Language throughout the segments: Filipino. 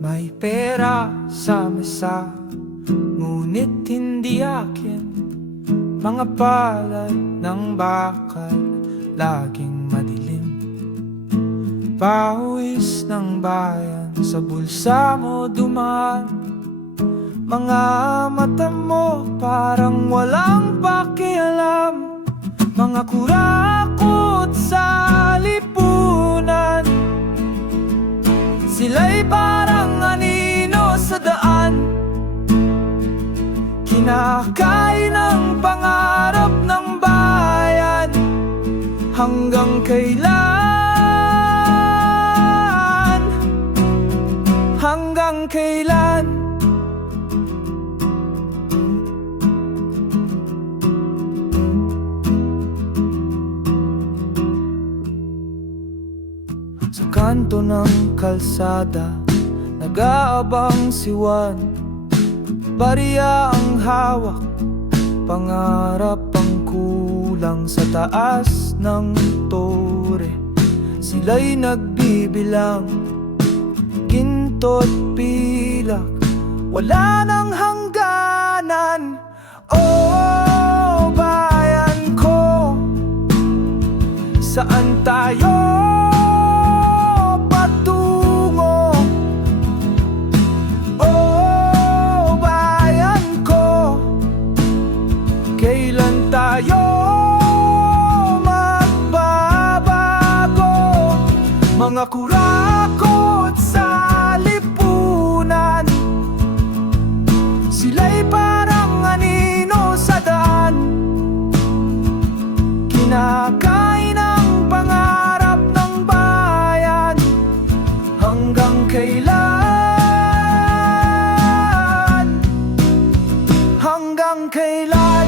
May pera sa mesa, ngunit hindi akin. Mga palad ng bakal, laging madilim. Pawis ng bayan, sa bulsa mo dumaan. Mga mata mo parang walang pakialam. Mga kurakot sa lipunan, sila'y parang anino sa daan. Kinakain ang pangarap ng bayan. Hanggang kailan? Hanggang kailan? Sa kanto ng kalsada, nag-aabang si Juan. Barya ang hawak, pangarap ang kulang sa taas ng tore. Sila'y nagbibilang, ginto't pilak, wala nang hangganan. Oh, bayan ko, saan tayo patungo? Oh, bayan ko, kailan tayo magbabago? Mga kurakot sa lipunan, sila'y parang anino sa daan. Kinakain ang pangarap ng bayan. Hanggang kailan? Hanggang kailan?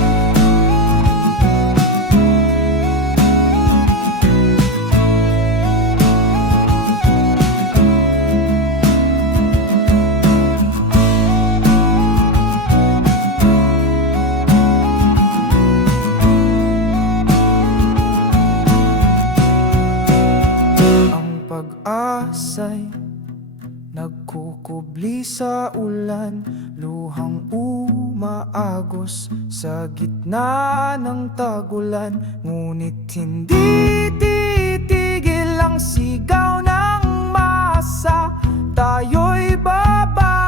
Pag-asa'y nagkukubli sa ulan, luhang umaagos sa gitna ng tagulan. Ngunit hindi titigil ang sigaw ng masa, tayo'y babalik.